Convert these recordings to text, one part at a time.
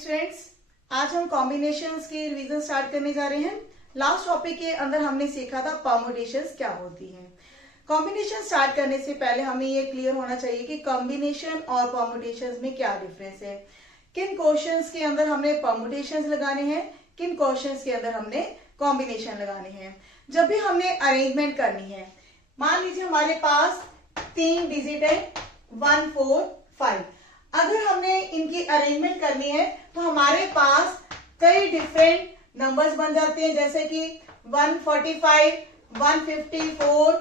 Students, आज हम combinations के रिवीजन स्टार्ट करने जा रहे हैं। लास्ट टॉपिक के अंदर हमने सीखा था परम्यूटेशंस क्या होती हैं। कॉम्बिनेशन स्टार्ट करने से पहले हमें ये क्लियर होना चाहिए कि कॉम्बिनेशन और परम्यूटेशंस में क्या डिफरेंस है, किन क्वेश्चंस के अंदर हमने परम्यूटेशंस लगाने हैं, किन क्वेश्चंस के अंदर हमने कॉम्बिनेशन लगाने हैं। जब भी हमने अरेंजमेंट करनी है, मान लीजिए हमारे पास 3 डिजिट है 1, 4, 5। अगर हमने इनकी अरेंजमेंट करनी है तो हमारे पास कई डिफरेंट नंबर्स बन जाते हैं, जैसे कि 145, 154,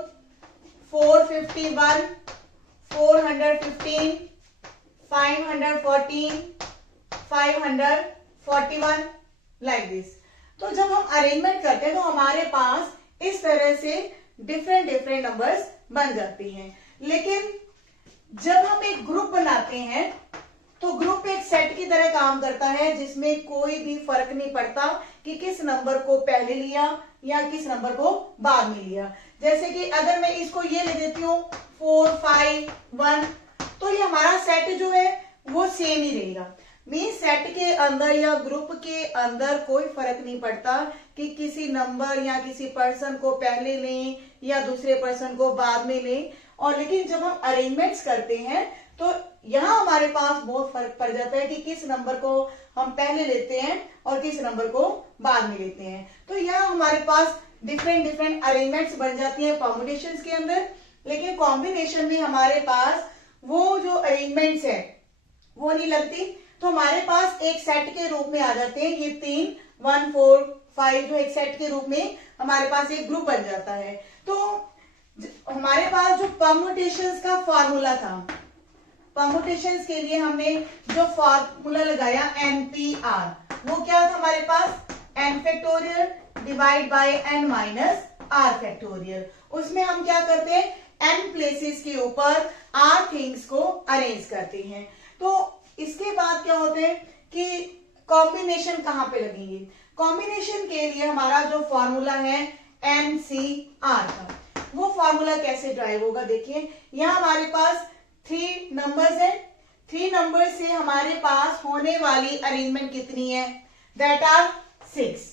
451, 415, 514, 541 लाइक दिस। तो जब हम अरेंजमेंट करते हैं तो हमारे पास इस तरह से डिफरेंट नंबर्स बन जाती हैं। लेकिन जब हम एक ग्रुप बनाते हैं तो ग्रुप एक सेट की तरह काम करता है, जिसमें कोई भी फर्क नहीं पड़ता कि किस नंबर को पहले लिया या किस नंबर को बाद में लिया। जैसे कि अगर मैं इसको ये ले देती हूँ 4, 5, 1, तो ये हमारा सेट जो है वो सेम ही रहेगा। मीन सेट के अंदर या ग्रुप के अंदर कोई फर्क नहीं पड़ता कि किसी नंबर या किसी पर्सन को पहले लें या दूसरे पर्सन को बाद में लें। और लेकिन जब हम अरेंजमेंट्स करते हैं तो यहाँ हमारे पास बहुत फर्क पड़ जाता है कि किस नंबर को हम पहले लेते हैं और किस नंबर को बाद में लेते हैं। तो यहाँ हमारे पास डिफरेंट अरेंजमेंट्स बन जाती हैं परम्यूटेशंस के अंदर। लेकिन कॉम्बिनेशन में हमारे पास वो जो अरेंजमेंट्स है वो नहीं लगती, तो हमारे पास एक सेट के रूप में आ जाते हैं। ये 3, 1, 4, 5 जो एक सेट के रूप में हमारे पास एक ग्रुप बन जाता है। तो हमारे पास जो परम्यूटेशंस का फॉर्मूला था, परम्यूटेशंस के लिए हमने जो फॉर्मूला लगाया NPR, वो क्या था हमारे पास n factorial divide by n minus r factorial. उसमें हम क्या करते हैं, n प्लेसेस के ऊपर r थिंग्स को अरेंज करते हैं। तो इसके बाद क्या होते हैं कि कॉम्बिनेशन कहां पे लगेंगे। कॉम्बिनेशन के लिए हमारा जो फॉर्मूला है NCR का, वो फॉर्मूला कैसे ड्राइव होगा। देखिए यहाँ हमारे पास 3 नंबर्स है, 3 नंबर से हमारे पास होने वाली अरेंजमेंट कितनी है, दैट आर 6।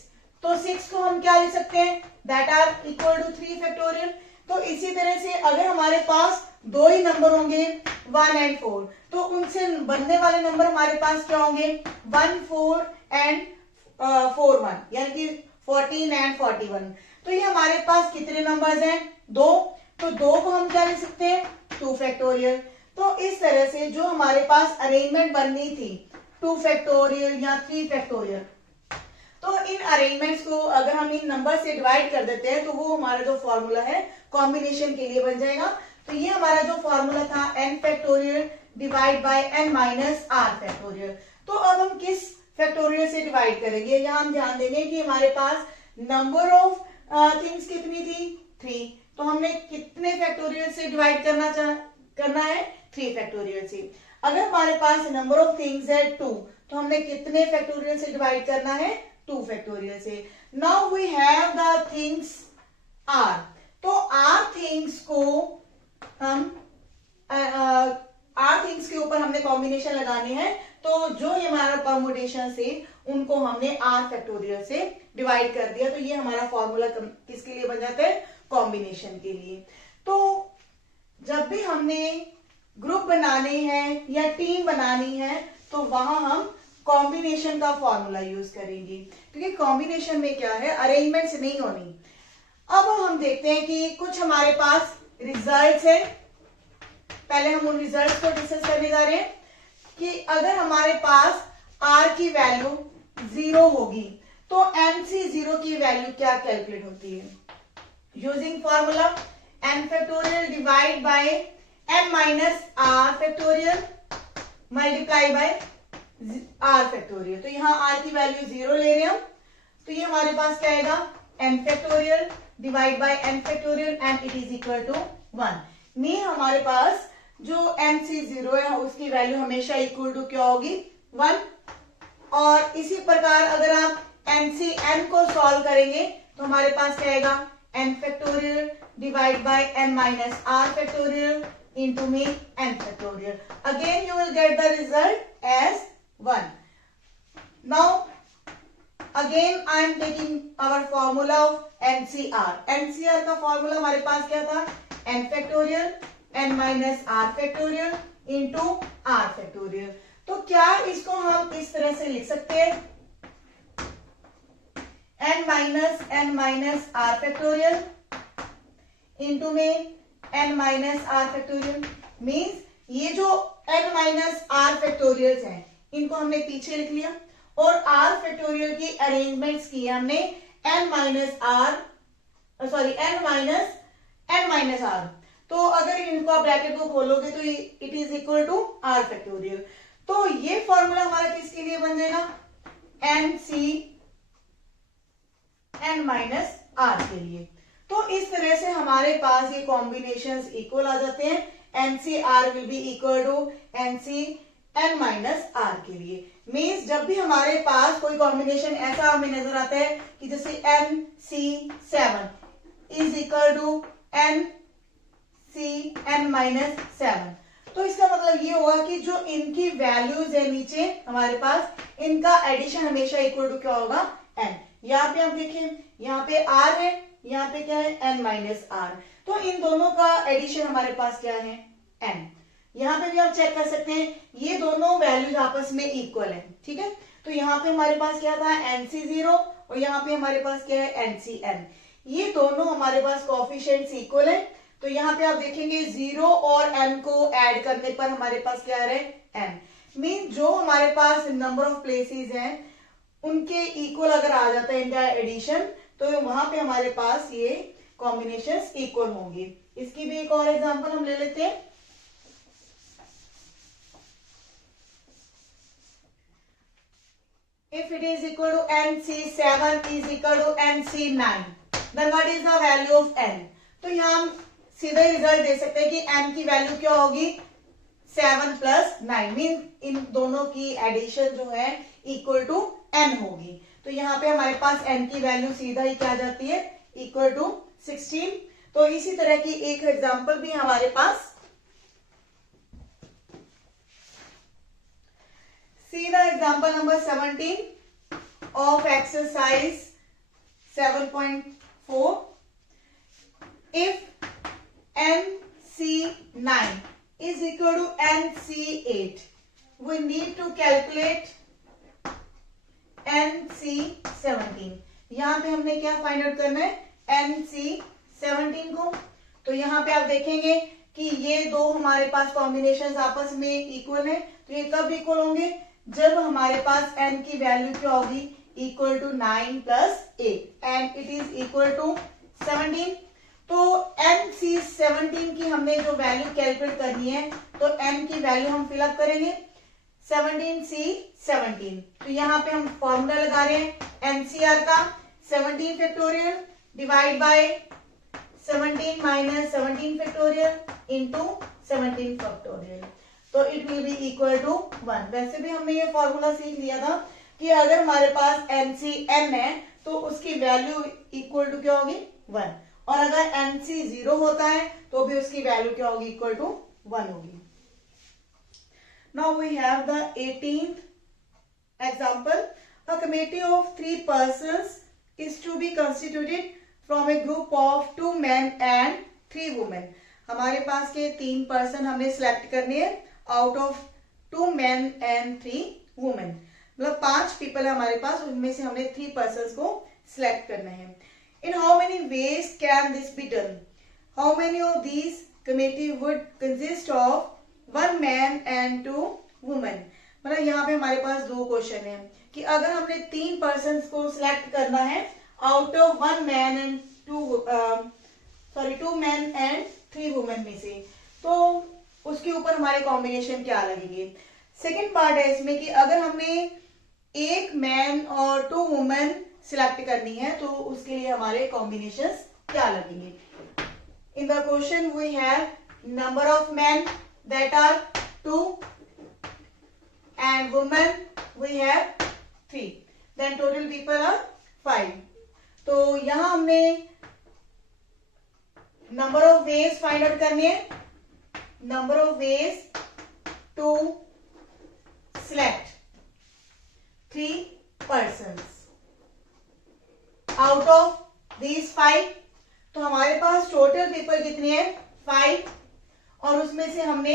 तो 6 को हम क्या लिख सकते हैं, that are equal to 3 factorial. तो इसी तरह से अगर हमारे पास 2 ही नंबर होंगे 1 और 4, तो उनसे बनने वाले नंबर हमारे पास क्या होंगे 1, 4 एंड 4, 1, यानी कि 14 एंड 41। तो ये हमारे पास कितने नंबर्स हैं, 2। तो 2 को हम क्या लिख सकते हैं 2 फैक्टोरियल। तो इस तरह से जो हमारे पास अरेंजमेंट बननी थी 2 फैक्टोरियल या 3 फैक्टोरियल, तो इन अरेंजमेंट्स को अगर हम इन नंबर से डिवाइड कर देते हैं तो वो हमारा जो फॉर्मूला है कॉम्बिनेशन के लिए बन जाएगा। तो ये हमारा जो फॉर्मूला था n factorial divide by n minus r factorial. तो अब हम किस फैक्टोरियल से डिवाइड करेंगे, यहाँ हम ध्यान देंगे कि हमारे पास नंबर ऑफ थिंग्स कितनी थी 3, तो हमने कितने फैक्टोरियल से डिवाइड करना है 3 फैक्टोरियल से। अगर हमारे पास नंबर ऑफ थिंग्स है 2, तो हमने कितने फैक्टोरियल से डिवाइड करना है 2 फैक्टोरियल से। Now we have the things r, तो r थिंग्स को हम r थिंग्स के ऊपर हमने कॉम्बिनेशन लगाने हैं। तो जो ये हमारा परम्यूटेशन से उनको हमने r फैक्टोरियल से डिवाइड कर दिया। तो ये हमारा फॉर्मूला किसके लिए बन जाता है, कॉम्बिनेशन के लिए। तो जब भी हमने ग्रुप बनाने हैं या टीम बनानी है तो वहां हम कॉम्बिनेशन का फॉर्मूला यूज करेंगे, क्योंकि कॉम्बिनेशन में क्या है, अरेंजमेंट्स नहीं होनी। अब हम देखते हैं कि कुछ हमारे पास रिजल्ट्स है। पहले हम उन रिजल्ट्स को डिस्कस करने जा रहे हैं कि अगर हमारे पास r की वैल्यू 0 होगी तो NC0 की वैल्यू क्या कैलकुलेट होती है, using formula n factorial divide by n minus r factorial multiply by r factorial. तो यहाँ r की वैल्यू 0 ले रहे हैं हम, तो ये हमारे पास क्या आएगा n factorial divide by n factorial and it is equal to 1। Mean हमारे पास जो NC0 है उसकी वैल्यू हमेशा इक्वल टू क्या होगी 1। और इसी प्रकार अगर आप NCN को सॉल्व करेंगे तो हमारे पास क्या आएगा n factorial divide by n minus r factorial into me n factorial. Again you will get the result as 1. Now again I am taking our formula of NCR. NCR का formula हमारे पास क्या था? n factorial n minus r factorial into r factorial. तो क्या इसको हम इस तरह से लिख सकते हैं? n minus r factorial into में n minus r factorial. Means ये जो n माइनस r फैक्टोरियल्स हैं इनको हमने पीछे लिख लिया और r फैक्टोरियल की अरेंजमेंट्स की हमने n माइनस r. तो अगर इनको आप ब्रैकेट को खोलोगे तो it is equal to r factorial. तो ये फॉर्मूला हमारा किसके लिए बन जाएगा? n माइनस r के लिए. तो इस तरह से हमारे पास ये कॉम्बिनेशंस इक्वल आ जाते हैं. NCR will be equal to n minus r के लिए. मीन्स जब भी हमारे पास कोई कॉम्बिनेशन ऐसा हमें नजर आता है कि जैसे NC7 is equal to n minus 7, तो इसका मतलब ये होगा कि जो इनकी वैल्यूज है नीचे हमारे पास, इनका एडिशन हमेशा इक्वल टू क्या होगा? n. यहाँ पे आप देखें, यहाँ पे r है, यहाँ पे क्या है? n minus r. तो इन दोनों का एडिशन हमारे पास क्या है? n. यहाँ पे भी आप चेक कर सकते हैं ये दोनों वैल्यूज आपस में इक्वल है. ठीक है, तो यहाँ पे हमारे पास क्या था? NC0 और यहाँ पे हमारे पास क्या है? NCn. ये दोनों हमारे पास कोएफिशिएंट्स इक्वल है. तो यहाँ पे आप देखेंगे 0 और n को ऐड करने पर हमारे पास क्या आ रहा है? n. मीन जो हमारे पास नंबर ऑफ प्लेसेस हैं उनके इक्वल अगर आ जाता है इनका एडिशन, तो वहां पे हमारे पास ये कॉम्बिनेशंस इक्वल होंगे. इसकी भी एक और एग्जांपल हम ले लेते हैं. If it is equal to NC7 is equal to NC9, then what is the value of n? तो यहाँ हम सीधा रिजल्ट दे सकते हैं कि n की वैल्यू क्या होगी? 7 प्लस 9. मीन इन दोनों की एडिशन जो है इक्वल टू n होगी. तो यहाँ पे हमारे पास n की वैल्यू सीधा ही क्या जाती है? Equal to 16. तो इसी तरह की एक एग्जांपल भी हमारे पास. See the example number 17 of exercise 7.4. If NC9 is equal to NC8, we need to calculate NC17. यहाँ पे हमने क्या फाइंड आउट करना है? NC17 को. तो यहाँ पे आप देखेंगे कि ये दो हमारे पास कॉम्बिनेशंस आपस में इक्वल है. तो ये कब इक्वल होंगे? जब हमारे पास n की वैल्यू क्या होगी? Equal to 9 plus 8 and it is equal to 17. तो NC17 की हमने जो वैल्यू कैलकुलेट करनी है, तो n की वैल्यू हम फिलअप करेंगे 17C17. तो यहाँ पे हम फॉर्मूला लगा रहे हैं NCR का 17 factorial divide by 17 minus 17 factorial into 17 factorial. तो it will be equal to 1. वैसे भी हमने ये फॉर्मूला सीख लिया था कि अगर हमारे पास NCn है तो उसकी वैल्यू इक्वल टू क्या होगी? 1. और अगर NC0 होता है तो भी उसकी वैल्यू क्या होगी? इक्वल टू 1 होगी. Now we have the 18th example. A committee of 3 persons is to be constituted from a group of 2 men and 3 women. हमारे पास के 3 पर्सन हमने सिलेक्ट करने हैं out of 2 men and 3 women. मतलब 5 people है हमारे पास, उनमें से हमने 3 पर्सन को सिलेक्ट करना है. In how many ways can this be done? How many of these committee would consist of 1 man and 2 women? मतलब यहाँ पे हमारे पास 2 क्वेश्चन है कि अगर हमने 3 पर्सन को सिलेक्ट करना है out of 1 man and 2 man and 3 women में से, तो उसके ऊपर हमारे कॉम्बिनेशन क्या लगेंगे. सेकेंड पार्ट है इसमें कि अगर हमने 1 मैन और 2 वुमेन सिलेक्ट करनी है तो उसके लिए हमारे कॉम्बिनेशंस क्या लगेंगे. In the question we have number of men that are 2 and women we have 3, then total people are 5. तो यहां हमने number of ways find out करनी है. Number of ways to select 3 persons out of these 5। तो हमारे पास total people कितने हैं 5 और उसमें से हमने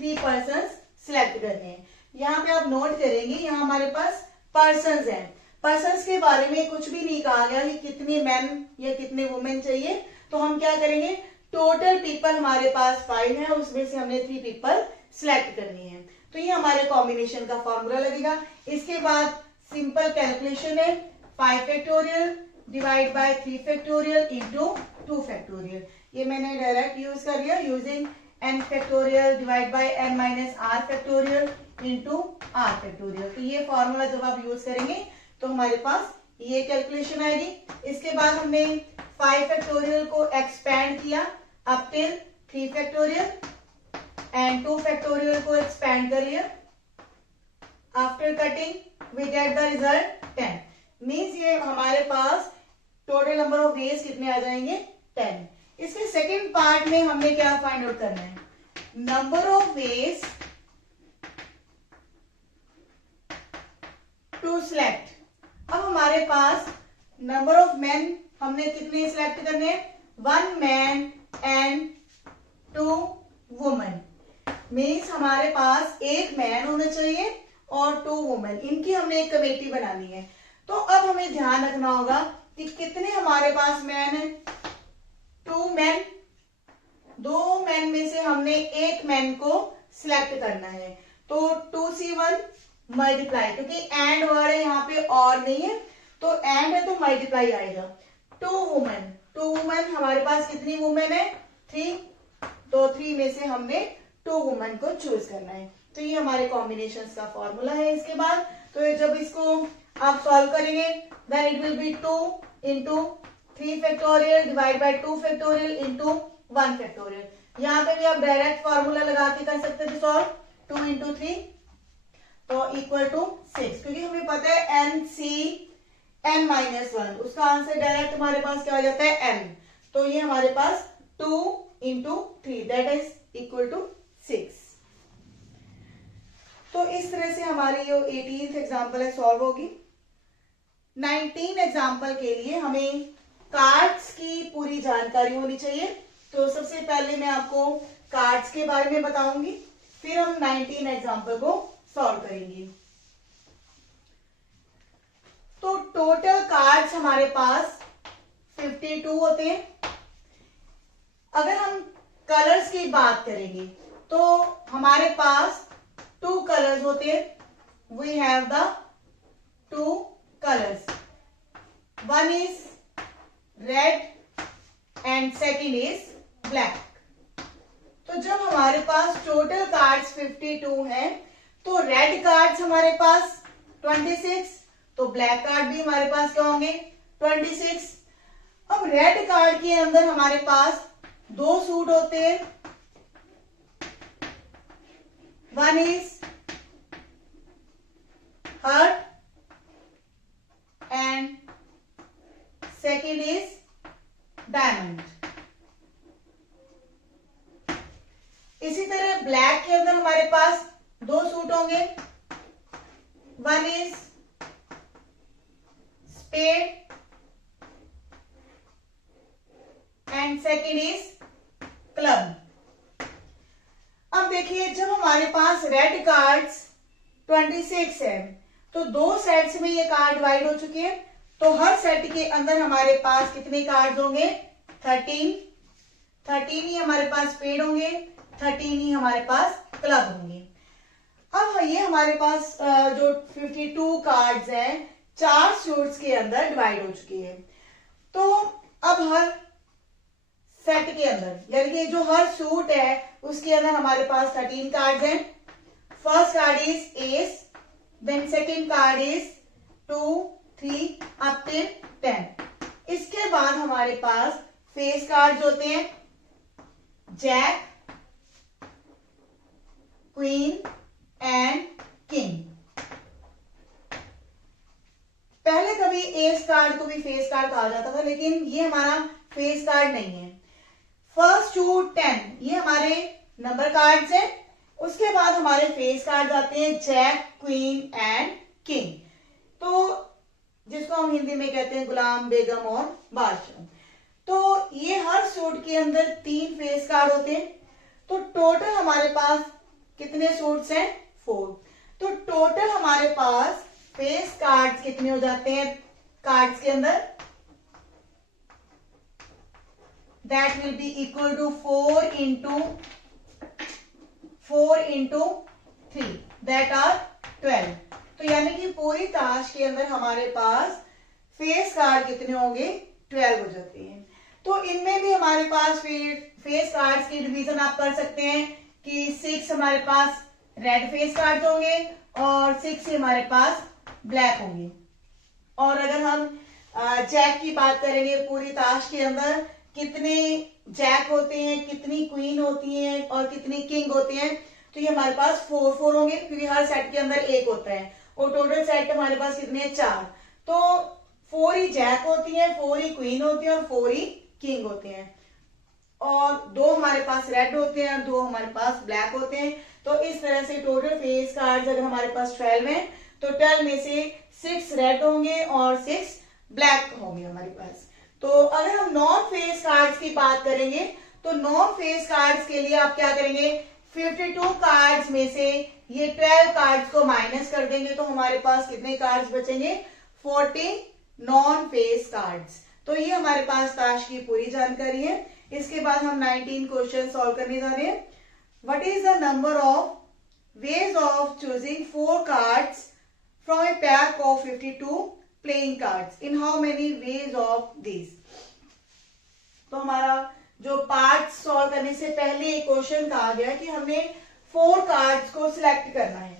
3 पर्सन्स सिलेक्ट करने हैं। यहाँ पे आप नोट करेंगे यहाँ हमारे पास पर्सन्स हैं। पर्सन्स के बारे में कुछ भी नहीं कहा गया कि कितने मैन या कितने वुमेन चाहिए। तो हम क्या करेंगे टोटल पीपल हमारे पास 5 है उसमें से हमने 3 पीपल सिलेक्ट करनी है। तो ये हमारे कॉम्बिनेशन का फॉर्मूला लगेगा। इसके बाद सिंपल कैलकुलेशन है 5 factorial divide bye 3 factorial into 2 factorial. ये मैंने डायरेक्ट यूज कर लिया using n factorial divide by n minus r factorial into r factorial. तो ये फॉर्मूला जब आप यूज करेंगे तो हमारे पास ये कैलकुलेशन आएगी। इसके बाद हमने 5 फैक्टोरियल को एक्सपैंड किया up till 3 factorial and 2 factorial को एक्सपैंड कर लिया। After cutting we get the result 10। Means ये हमारे पास टोटल नंबर ऑफ वेज कितने आ जाएंगे 10। इसके सेकेंड पार्ट में हमने क्या फाइंड आउट करना है number of ways to select. अब हमारे पास नंबर ऑफ मैन हमने कितने सिलेक्ट करने हैं 1 मैन एंड 2 वुमेन। मीन्स हमारे पास 1 मैन होना चाहिए और 2 वुमेन। इनकी हमने एक कमेटी बनानी है। तो अब हमें ध्यान रखना होगा कि कितने हमारे पास मैन है 2 मैन। 2 मैन में से हमने 1 मैन को सिलेक्ट करना है। तो 2c1 मल्टीप्लाई क्योंकि एंड वर्ड है यहाँ पे और नहीं है तो एंड है तो मल्टीप्लाई आएगा। 2 वुमेन हमारे पास कितनी वुमेन है 3। तो 3 में से हमने 2 वुमेन को चूज करना है। तो ये हमारे कॉम्बिनेशन का फॉर्मूला है। इसके बाद तो जब इसको आप सॉल्व करेंगे then it will be 2 into 3 factorial divide by 2 factorial into 1 factorial. यहाँ पे भी आप डायरेक्ट फॉर्मूला लगा के कर सकते थे सॉल्व 2 इंटू 3 तो इक्वल टू 6 क्योंकि हमें पता है n माइनस 1 उसका आंसर डायरेक्ट हमारे पास क्या हो जाता है n। तो ये हमारे पास 2 into 3 that is equal to 6। तो इस तरह से हमारी जो 18th एग्जाम्पल है सॉल्व होगी। 19 एग्जाम्पल के लिए हमें कार्ड्स की पूरी जानकारी होनी चाहिए। तो सबसे पहले मैं आपको कार्ड्स के बारे में बताऊंगी फिर हम 19 एग्जाम्पल को सॉल्व करेंगे। तो टोटल कार्ड्स हमारे पास 52 होते हैं। अगर हम कलर्स की बात करेंगे तो हमारे पास 2 कलर्स होते हैं। We have the 2 colours one is red and second is black। तो जब हमारे पास टोटल कार्ड्स 52 हैं तो रेड कार्ड्स हमारे पास 26 तो ब्लैक कार्ड भी हमारे पास क्या होंगे 26। अब रेड कार्ड के अंदर हमारे पास 2 सूट होते हैं। One is heart and second is diamond. इसी तरह ब्लैक के अंदर हमारे पास 2 सूट होंगे। One is spade and second is club. अब देखिए जब हमारे पास रेड कार्ड्स 26 है तो 2 सेट्स में ये कार्ड डिवाइड हो चुके हैं। तो हर सेट के अंदर हमारे पास कितने कार्ड्स होंगे 13 ही हमारे पास स्पेड होंगे 13 ही हमारे पास क्लब होंगे। अब ये हमारे पास जो 52 कार्ड्स हैं 4 सूट्स के अंदर डिवाइड हो चुके हैं। तो अब हर सेट के अंदर यानी कि जो हर सूट है उसके अंदर हमारे पास 13 कार्ड्स हैं। First card is ace then second card is 2 3 up till 10। इसके बाद हमारे पास फेस कार्ड्स होते हैं जैक क्वीन एंड किंग। पहले कभी एस कार्ड को भी फेस कार्ड कहा जाता था लेकिन ये हमारा फेस कार्ड नहीं है। फर्स्ट टू 10 ये हमारे नंबर कार्ड्स हैं। उसके बाद हमारे फेस कार्ड आते हैं जैक क्वीन एंड किंग। तो जिसको हम हिंदी में कहते हैं गुलाम, बेगम और बादशाह। तो ये हर सूट के अंदर 3 फेस कार्ड होते हैं। तो टोटल हमारे पास कितने सूट्स हैं? 4। तो टोटल हमारे पास फेस कार्ड्स कितने हो जाते हैं कार्ड्स के अंदर? That will be equal to 4 into 3 that are 12। तो यानी कि पूरी ताश के अंदर हमारे पास फेस कार्ड कितने होंगे? 12 हो जाते हैं। तो इनमें भी हमारे पास फेस कार्ड्स की डिवीजन आप कर सकते हैं कि 6 हमारे पास रेड फेस कार्ड होंगे और 6 ही हमारे पास ब्लैक होंगे। और अगर हम जैक की बात करेंगे, पूरी ताश के अंदर कितने जैक होते हैं, कितनी क्वीन होती हैं और कितनी किंग होती हैं, तो ये हमारे पास 4 होंगे, क्योंकि हर सेट के अंदर 1 होता है और टोटल सेट हमारे पास कितने हैं? 4। तो 4 ही जैक होती हैं, 4 ही क्वीन होती है और 4 ही किंग होते हैं। और 2 हमारे पास रेड होते हैं और 2 हमारे पास ब्लैक होते हैं। तो इस तरह से टोटल फेस कार्ड्स अगर हमारे पास 12 हैं तो 12 में से 6 रेड होंगे और 6 ब्लैक होंगे हमारे पास। तो अगर हम नॉन फेस कार्ड्स की बात करेंगे तो नॉन फेस कार्ड्स के लिए आप क्या करेंगे? 52 कार्ड्स में से ये 12 कार्ड्स को माइनस कर देंगे तो हमारे पास कितने कार्ड्स बचेंगे? 40 नॉन फेस कार्ड्स। तो ये हमारे पास ताश की पूरी जानकारी है। इसके बाद हम 19 क्वेश्चन सॉल्व करने जा रहे हैं। What is the number of ways of choosing 4 cards from A pack of 52 playing cards? In how many ways of this? तो हमारा जो पार्ट सॉल्व करने से पहले एक क्वेश्चन कहा गया कि हमने 4 कार्ड्स को सिलेक्ट करना है,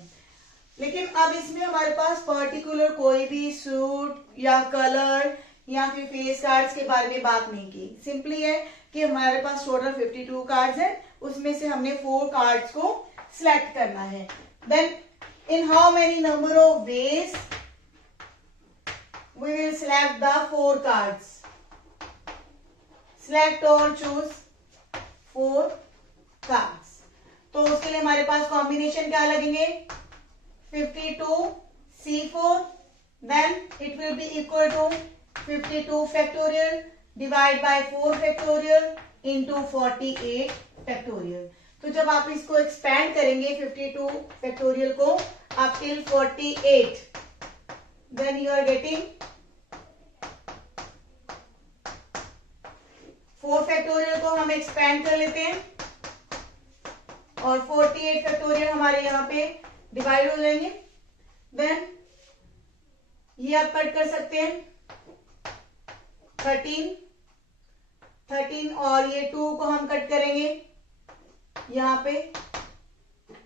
लेकिन अब इसमें हमारे पास पर्टिकुलर कोई भी सूट या कलर या फिर फेस कार्ड्स के बारे में बात नहीं की। सिंपली है कि हमारे पास टोटल 52 कार्ड्स हैं, उसमें से हमने 4 कार्ड्स को सिलेक्ट करना है। Then in how many number of ways we will select the 4 cards? Select और चूज 4 कार्ड्स। तो उसके लिए हमारे पास कॉम्बिनेशन क्या लगेंगे? 52 C4, then it will be equal to 52 factorial divide by 4 factorial into 48 factorial। तो जब आप इसको एक्सपेंड करेंगे 52 फैक्टोरियल को up till 48, then you are getting 4 factorial को हम एक्सपेंड कर लेते हैं और 48 फैक्टोरियल हमारे यहाँ पे डिवाइड हो जाएंगे। देन ये आप कट कर सकते हैं 13 और ये 2 को हम कट करेंगे यहाँ पे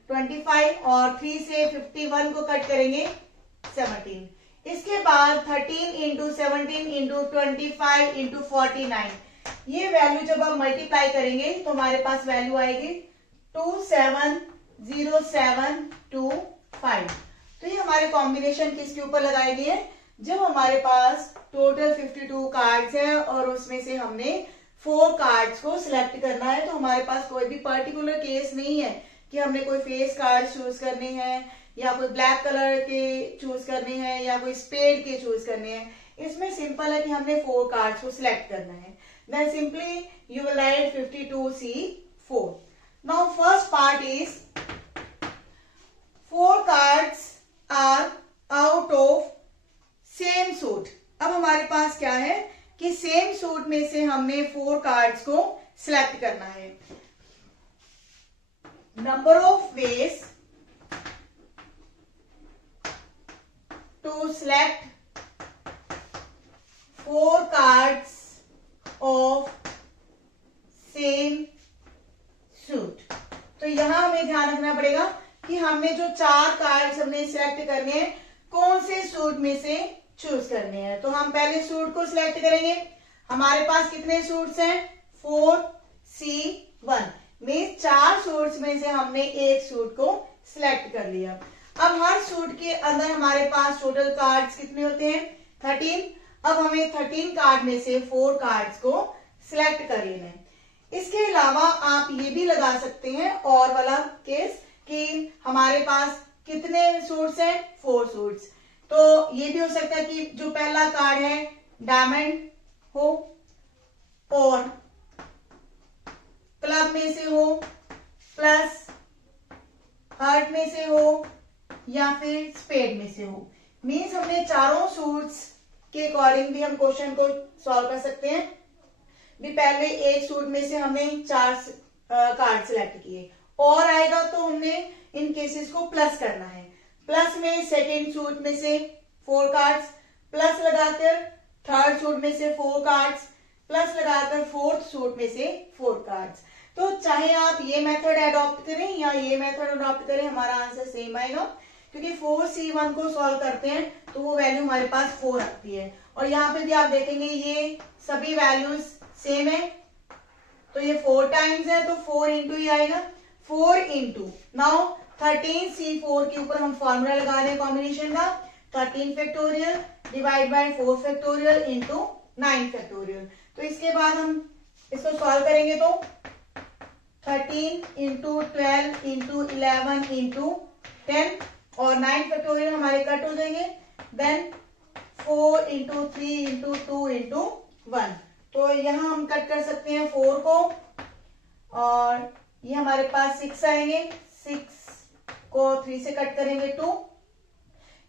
25 और 3 से 51 को कट करेंगे 17। इसके बाद 13 इंटू 17 इंटू 25 इंटू 49, ये वैल्यू जब हम मल्टीप्लाई करेंगे तो हमारे पास वैल्यू आएगी 270725। तो ये हमारे कॉम्बिनेशन किसके ऊपर लगाई गई है? जब हमारे पास टोटल 52 कार्ड्स हैं और उसमें से हमने 4 कार्ड्स को सिलेक्ट करना है, तो हमारे पास कोई भी पर्टिकुलर केस नहीं है कि हमने कोई फेस कार्ड चूज करने हैं या कोई ब्लैक कलर के चूज करने हैं या कोई स्पेड के चूज करने हैं। इसमें सिंपल है कि हमने 4 कार्ड्स को सिलेक्ट करना है। Then simply you will write 52C4। Now first part is 4 cards are out of same suit। अब हमारे पास क्या है कि सेम सूट में से हमने 4 कार्ड्स को सिलेक्ट करना है। Number of ways to select 4 cards of same suit. तो यहां हमें ध्यान रखना पड़ेगा कि हमने जो 4 कार्ड्स हमने सिलेक्ट करने हैं कौन से सूट में से चूज करने हैं। तो हम पहले सूट को सिलेक्ट करेंगे। हमारे पास कितने सूट्स हैं? 4C1 में 4 सूट्स में से हमने एक सूट को सिलेक्ट कर लिया। अब हर सूट के अंदर हमारे पास टोटल कार्ड्स कितने होते हैं? 13। अब हमें 13 कार्ड में से 4 कार्ड्स को सिलेक्ट कर लेना है। इसके अलावा आप ये भी लगा सकते हैं और वाला केस कि हमारे पास कितने सूट्स हैं? 4 सूट्स। तो ये भी हो सकता है कि जो पहला कार्ड है डायमंड हो और क्लब में से हो, प्लस हार्ट में से हो, या फिर स्पेड में से हो। मीन्स हमने चारों सूट्स के अकॉर्डिंग भी हम क्वेश्चन को सॉल्व कर सकते हैं। भी पहले एक सूट में से हमने 4 कार्ड सिलेक्ट किए, और आएगा तो हमने इन केसेस को प्लस करना है। प्लस में सेकेंड सूट में से 4 कार्ड्स, प्लस लगाकर थर्ड सूट में से 4 कार्ड्स, प्लस लगाकर फोर्थ सूट में से 4 कार्ड्स। तो चाहे आप ये मेथड अडॉप्ट करें या ये मेथड अडॉप्ट करें, हमारा आंसर सेम आएगा, क्योंकि 4C1 को सॉल्व करते हैं तो वो वैल्यू हमारे पास 4 आती है। और यहाँ पे भी आप देखेंगे ये सभी वैल्यूज सेम है, तो ये 4 टाइम्स है तो 4 इंटू ही आएगा। 4 इंटू नाउ 13C4 के ऊपर हम फॉर्मूला लगा रहे हैं कॉम्बिनेशन का, 13 factorial divide bye 4 factorial into 9 factorial. तो इसके बाद हम इसको सॉल्व करेंगे तो 13 इंटू 12 इंटू 11 इंटू 10 और 9 फैक्टोरियल हमारे कट हो जाएंगे। Then 4 into 3 into 2 into 1। तो यहाँ हम कट कर सकते हैं 4 को, और ये हमारे पास 6 आएंगे, 6 को 3 से कट करेंगे 2।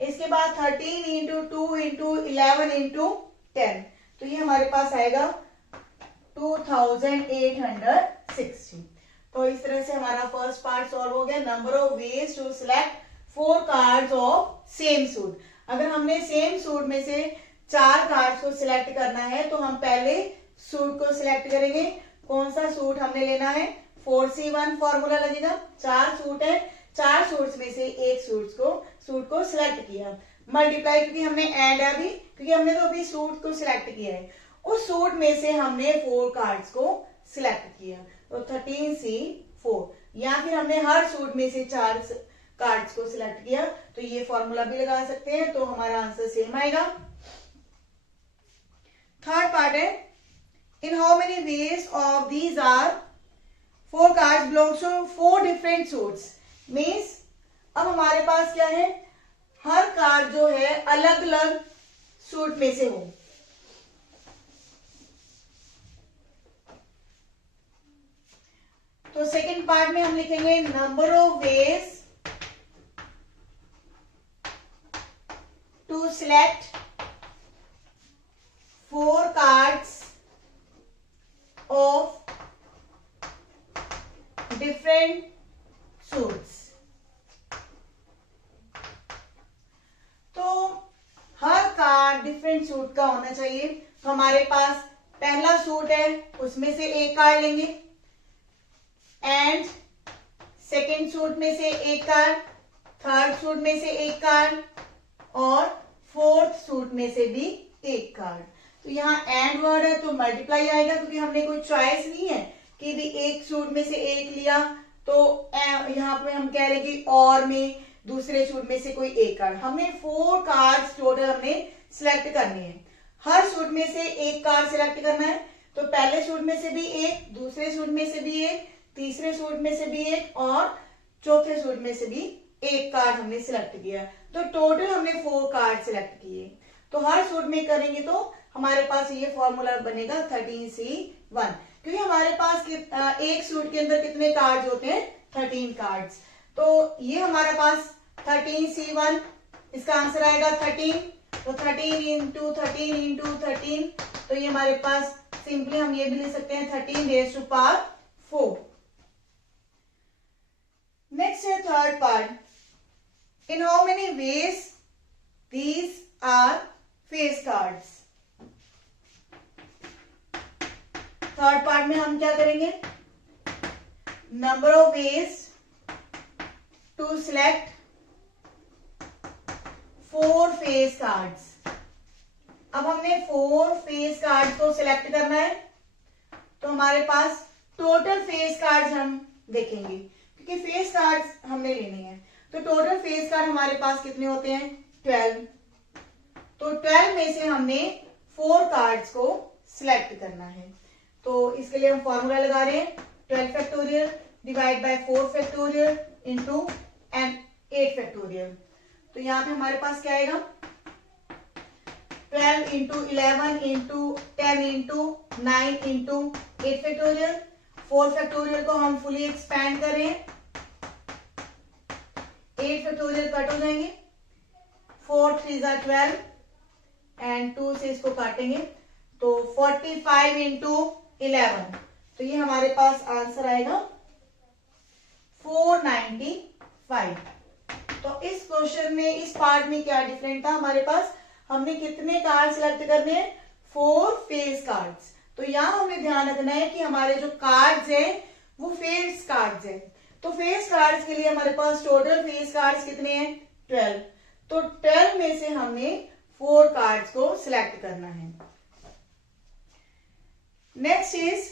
इसके बाद 13 इंटू 2 इंटू 11 इंटू 10, तो ये हमारे पास आएगा 2860। तो इस तरह से हमारा फर्स्ट पार्ट सॉल्व हो गया। Number of ways to select 4 cards of same suit. अगर हमने सेम सूट में से 4 कार्ड्स को सिलेक्ट करना है तो हम पहले सूट को सिलेक्ट करेंगे। कौन सा सूट हमने लेना है, 4C1 फॉर्मूला लगेगा। 4 सूट है, 4 सूट्स में से एक सूट को सिलेक्ट किया, मल्टीप्लाई, क्योंकि हमने एंड अभी, क्योंकि हमने तो अभी सूट को सिलेक्ट किया है, उस सूट में से हमने 4 कार्ड्स को सिलेक्ट किया, तो 13C4। या फिर हमने हर सूट में से 4 कार्ड्स को सिलेक्ट किया, तो ये फॉर्मूला भी लगा सकते हैं, तो हमारा आंसर सेम आएगा। थर्ड पार्ट है, in how many ways of these are 4 cards belongs to 4 different suits. Means अब हमारे पास क्या है, हर कार्ड जो है अलग अलग सूट में से हो। तो सेकेंड पार्ट में हम लिखेंगे number of ways to select 4 cards of different suits. तो हर कार्ड डिफरेंट सूट का होना चाहिए। तो हमारे पास पहला सूट है, उसमें से एक कार्ड लेंगे, एंड सेकेंड सूट में से एक कार्ड, थर्ड सूट में से एक कार्ड, और फोर्थ सूट में से भी एक कार्ड। तो यहाँ एंड वर्ड है तो मल्टीप्लाई आएगा, क्योंकि हमने कोई चॉइस नहीं है कि भी एक सूट में से एक लिया तो यहाँ पे हम कह रहे कि और में दूसरे सूट में से कोई एक कार्ड। हमने 4 कार्ड्स टोटल हमने सिलेक्ट करने हैं। हर सूट में से एक कार्ड सिलेक्ट करना है, तो पहले सूट में से भी एक, दूसरे सूट में से भी एक, तीसरे सूट में से भी एक, और चौथे सूट में से भी एक कार्ड हमने सिलेक्ट किया। तो टोटल हमने 4 कार्ड सिलेक्ट किए। तो हर सूट में करेंगे तो हमारे पास ये फॉर्मूला बनेगा 13C1, क्योंकि हमारे पास एक सूट के अंदर कितने कार्ड्स होते हैं, 13 कार्ड्स। तो ये हमारे पास 13C1, इसका आंसर आएगा 13। तो 13 इंटू 13 इंटू 13, तो ये हमारे पास सिंपली हम ये भी लिख सकते हैं 13 रेज़ टू पावर 4। नेक्स्ट है third part, in how many ways these are face cards. Third part में हम क्या करेंगे, number of ways to select 4 face cards. अब हमने 4 फेस कार्ड्स को सिलेक्ट करना है, तो हमारे पास टोटल फेस कार्ड्स हम देखेंगे, क्योंकि फेस कार्ड्स हमने लेने हैं। तो टोटल फेस कार्ड हमारे पास कितने होते हैं, 12। तो 12 में से हमने 4 कार्ड्स को सिलेक्ट करना है। तो इसके लिए हम फॉर्मूला लगा रहे हैं 12 factorial divide bye 4 factorial into 8 factorial. तो यहाँ पे हमारे पास क्या आएगा 12 into 11 into 10 into 9 into 8 factorial. 4 factorial को हम फुली एक्सपैंड कर रहे हैं, 8 फैक्टोरियल कट हो जाएंगे, 4 3 ज़ा 12 एंड 2 से इसको काटेंगे तो 45 इंटू 11, तो ये हमारे पास आंसर आएगा 495। तो इस क्वेश्चन में इस पार्ट में क्या डिफरेंट था, हमारे पास हमने कितने कार्ड सिलेक्ट करने हैं 4 फेस कार्ड्स। तो यहाँ हमें ध्यान रखना है कि हमारे जो कार्ड्स हैं वो फेस कार्ड्स हैं। तो फेस कार्ड्स के लिए हमारे पास टोटल फेस कार्ड्स कितने हैं 12। तो 12 में से हमने 4 कार्ड्स को सिलेक्ट करना है। Next is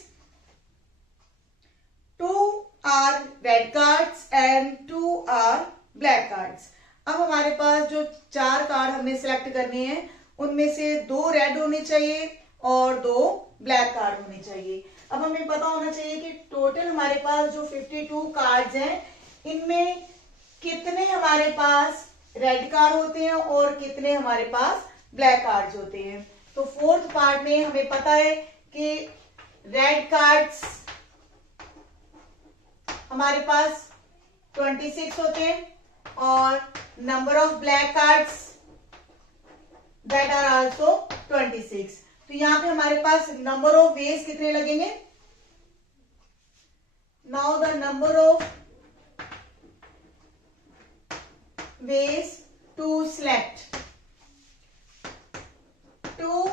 2 are red cards and 2 are black cards. अब हमारे पास जो 4 कार्ड हमने सिलेक्ट करने हैं उनमें से 2 रेड होने चाहिए और 2 ब्लैक कार्ड होने चाहिए। अब हमें पता होना चाहिए कि टोटल हमारे पास जो 52 कार्ड्स हैं इनमें कितने हमारे पास रेड कार्ड होते हैं और कितने हमारे पास ब्लैक कार्ड्स होते हैं। तो 4th पार्ट में हमें पता है कि रेड कार्ड्स हमारे पास 26 होते हैं और number of black cards that are also 26। तो यहां पे हमारे पास नंबर ऑफ वेज कितने लगेंगे, now the number of ways to select 2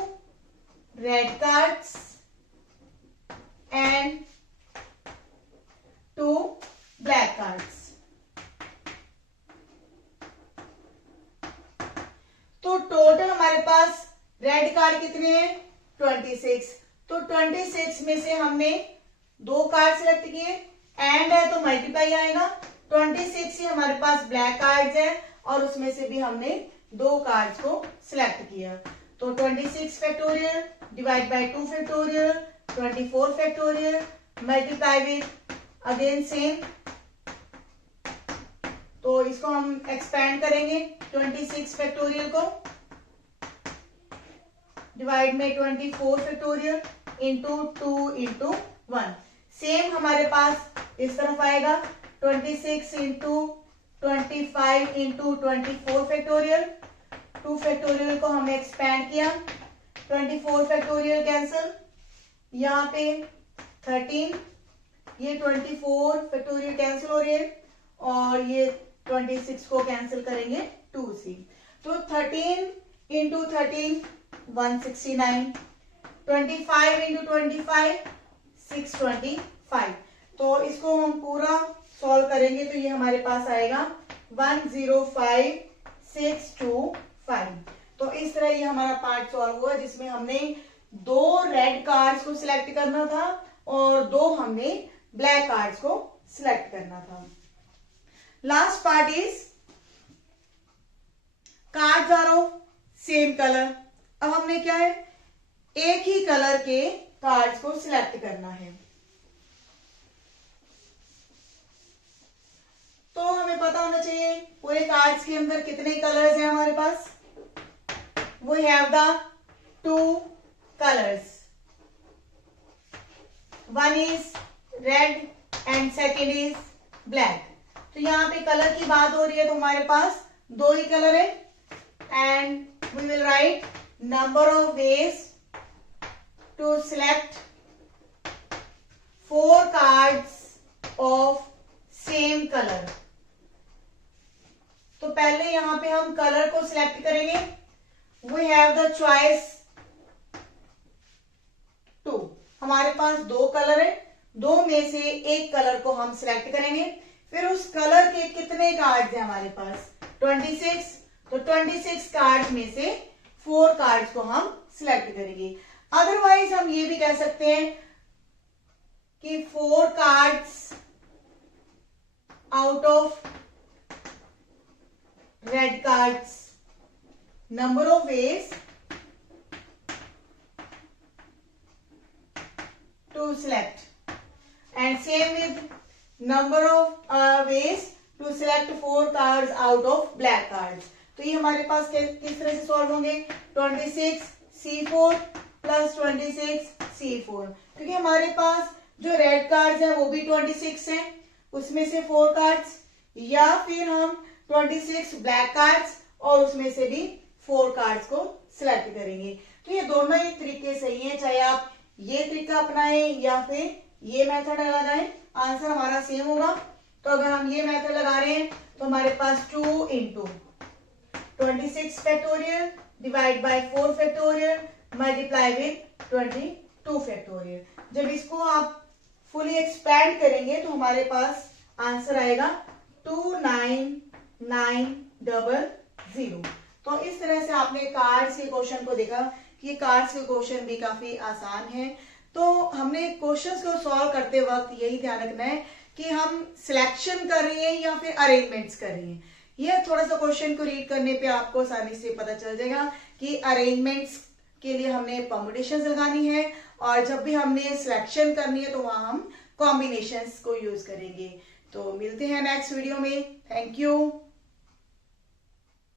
red cards and 2 black cards. तो टोटल हमारे पास रेड कार्ड कितने हैं 26। तो 26 में से हमने 2 कार्ड सिलेक्ट किए, एंड है तो मल्टीप्लाई आएगा, 26 से हमारे पास ब्लैक कार्ड्स हैं और उसमें से भी हमने 2 कार्ड्स को सिलेक्ट किया। तो 26 factorial divide by 2 factorial 24 factorial multiply with again same, तो इसको हम एक्सपेंड करेंगे 26 फैक्टोरियल को डिवाइड में 24 फैक्टोरियल इंटू 2 इंटू 1। सेम हमारे पास इस तरफ आएगा 26 इंटू 25 इंटू 24 फैक्टोरियल। 2 फैक्टोरियल को हमने एक्सपेंड किया, 24 फैक्टोरियल कैंसिल, यहाँ पे 13, ये 24 फैक्टोरियल कैंसिल हो रही है और ये 26 को कैंसिल करेंगे 2 से। तो 13 इंटू 13 169, 25 इंटू 25 625। तो इसको हम पूरा सॉल्व करेंगे तो ये हमारे पास आएगा 105625। तो इस तरह ये हमारा पार्ट सॉल्व हुआ जिसमें हमने 2 रेड कार्ड्स को सिलेक्ट करना था और 2 हमने ब्लैक कार्ड्स को सिलेक्ट करना था। Last part is cards are of same colour. अब हमने क्या है एक ही कलर के कार्ड्स को सिलेक्ट करना है। तो हमें पता होना चाहिए पूरे कार्ड्स के अंदर कितने कलर्स हैं हमारे पास। We have the 2 colours, one is red and second is black. तो यहाँ पे कलर की बात हो रही है तो हमारे पास 2 ही कलर है and we will write number of ways to select 4 cards of same colour. तो पहले यहां पे हम कलर को सिलेक्ट करेंगे। वी हैव द चॉइस 2, हमारे पास 2 कलर है, 2 में से एक कलर को हम सिलेक्ट करेंगे। फिर उस कलर के कितने कार्ड्स हैं हमारे पास 26, तो 26 कार्ड्स में से 4 कार्ड्स को हम सिलेक्ट करेंगे। अदरवाइज हम ये भी कह सकते हैं कि 4 cards out of red cards, number of ways to select and same with number of ways to select 4 cards out of black cards. तो ये हमारे पास किस तरह से सॉल्व होंगे, 26C4 प्लस 26C4, क्योंकि हमारे पास जो रेड कार्ड्स हैं वो भी 26 हैं, उसमें से 4 कार्ड्स, या फिर हम 26 ब्लैक कार्ड्स और उसमें से भी 4 कार्ड्स को सिलेक्ट करेंगे। तो ये दोनों ही तरीके सही हैं, चाहे आप ये तरीका अपनाएं या फिर ये मेथड लगाएं, आंसर हमारा सेम होगा। तो अगर हम ये मेथड लगा रहे हैं तो हमारे पास 2 into 26 factorial divide bye 4 factorial multiply with 22 factorial. जब इसको आप फुली एक्सपैंड करेंगे तो हमारे पास आंसर आएगा 29900। तो इस तरह से आपने कार्ड्स के क्वेश्चन को देखा कि ये कार्ड्स के क्वेश्चन भी काफी आसान हैं। तो हमने क्वेश्चंस को सॉल्व करते वक्त यही ध्यान रखना है कि हम सिलेक्शन कर रहे हैं या फिर अरेंजमेंट्स कर रहे हैं। यह थोड़ा सा क्वेश्चन को रीड करने पे आपको आसानी से पता चल जाएगा कि अरेंजमेंट्स के लिए हमने परमुटेशंस लगानी है और जब भी हमने सिलेक्शन करनी है तो वहां हम कॉम्बिनेशंस को यूज करेंगे। तो मिलते हैं नेक्स्ट वीडियो में। Thank you.